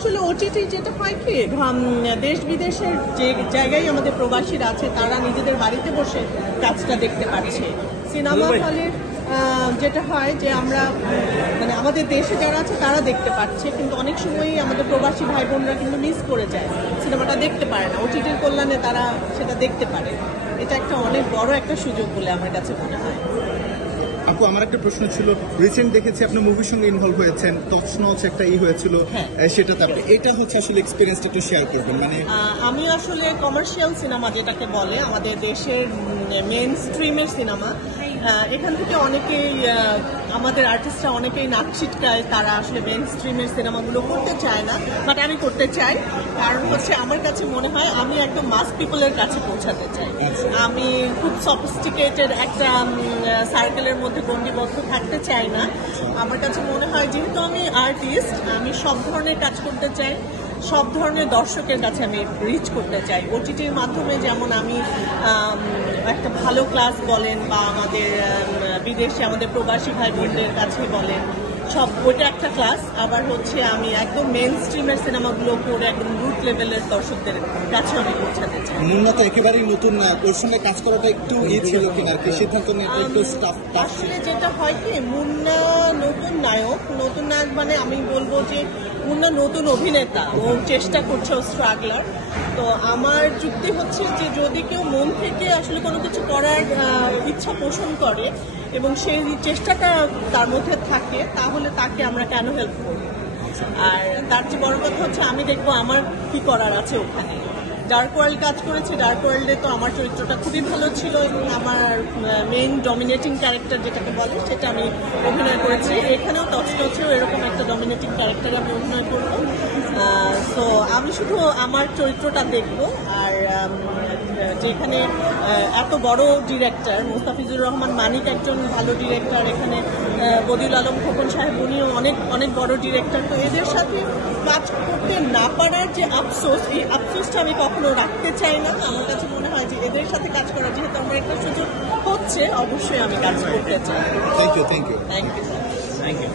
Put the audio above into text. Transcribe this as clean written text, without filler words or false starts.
আসলে ওটিটি যেটা হয় কি দেশ বিদেশের যে জায়গায় আমাদের প্রবাসীরা আছে তারা নিজেদের বাড়িতে বসে কাজটা দেখতে পাচ্ছে। সিনেমা হলে যেটা হয় যে আমরা মানে আমাদের দেশে যারা আছে তারা দেখতে পাচ্ছে, কিন্তু অনেক সময়ই আমাদের প্রবাসী ভাই বোনরা কিন্তু মিস করে যায়, সিনেমাটা দেখতে পারে না। ওটিটির কল্যাণে তারা সেটা দেখতে পারে। এটা একটা অনেক বড় একটা সুযোগ বলে আমার কাছে মনে হয়। আপু, আমার একটা প্রশ্ন ছিল, রিসেন্ট দেখেছি আপনি মুভির সঙ্গে ইনভলভ হয়েছেন, তছনছ একটা হয়েছিল, সেটাতে আপনি এটা হচ্ছে আসলে এক্সপেরিয়েন্সটা একটু শেয়ার করবেন। মানে আমি আসলে কমার্শিয়াল সিনেমা যেটাকে বলে, আমাদের দেশের মেইন স্ট্রিমের সিনেমা, এখান থেকে অনেকেই আমাদের আর্টিস্টরা অনেকেই নাক ছিটকায়, তারা আসলে মেইন স্ট্রিমের সিনেমাগুলো করতে চায় না, বাট আমি করতে চাই। কারণ হচ্ছে আমার কাছে মনে হয় আমি একদম মাস পিপলের কাছে পৌঁছাতে চাই। আমি খুব সফিস্টিকেটেড একটা সার্কেলের মধ্যে গণ্ডিবদ্ধ থাকতে চাই না। আমার কাছে মনে হয় যেহেতু আমি আর্টিস্ট, আমি সব ধরনের কাজ করতে চাই, সব ধরনের দর্শকের কাছে আমি রিচ করতে চাই। ওটিটির মাধ্যমে যেমন আমি একটা ভালো ক্লাস বলেন বা আমাদের বিদেশে আমাদের প্রবাসী ভাই বোনদের কাছে বলেন, সব ওইটা একটা ক্লাস। আবার হচ্ছে আমি একদম মেইন স্ট্রিমের সিনেমাগুলো করে একদম রুট লেভেলের দর্শকদের কাছে আমি পৌঁছাতে চাই। মুন্না তো একেবারেই নতুন না, ওর সঙ্গে কাজ করাটা একটু ছিল কিনা আর কি, সিদ্ধান্ত নিয়ে একটু স্টাফ। আসলে যেটা হয় কি, মুন্না নতুন নায়ক মানে আমি বলবো যে মুন্না নতুন অভিনেতা, ও চেষ্টা করছে, ও স্ট্রাগলার। তো আমার যুক্তি হচ্ছে যে যদি কেউ মন থেকে আসলে কোনো কিছু করার ইচ্ছা পোষণ করে এবং সেই চেষ্টাটা তার মধ্যে থাকে, তাহলে তাকে আমরা কেন হেল্প করব। আর তার চেয়ে বড় কথা হচ্ছে আমি দেখবো আমার কি করার আছে ওখানে। ডার্ক ওয়ার্ল্ড কাজ করেছে, ডার্ক ওয়ার্ল্ডে তো আমার চরিত্রটা খুবই ভালো ছিল এবং আমার মেইন ডমিনেটিং ক্যারেক্টার যেটাকে বলে সেটা আমি অভিনয় করেছি। এখানেও তছনছেও এরকম একটা ডমিনেটিং ক্যারেক্টারে আমি অভিনয় করবো। তো আমি শুধু আমার চরিত্রটা দেখবো। আর যেখানে এত বড় ডিরেক্টর মোস্তাফিজুর রহমান মানিক একজন ভালো ডিরেক্টর, এখানে বদিউল আলম খোকন সাহেব উনিও অনেক অনেক বড় ডিরেক্টর। তো এদের সাথে কাজ করতে না পারার যে আফসোস, এই আফসোসটা আমি কখনো রাখতে চাই না। আমার কাছে মনে হয় যে এদের সাথে কাজ করা যেহেতু আমার একটা সুযোগ হচ্ছে, অবশ্যই আমি কাজ করতে চাই। Thank you. Thank you.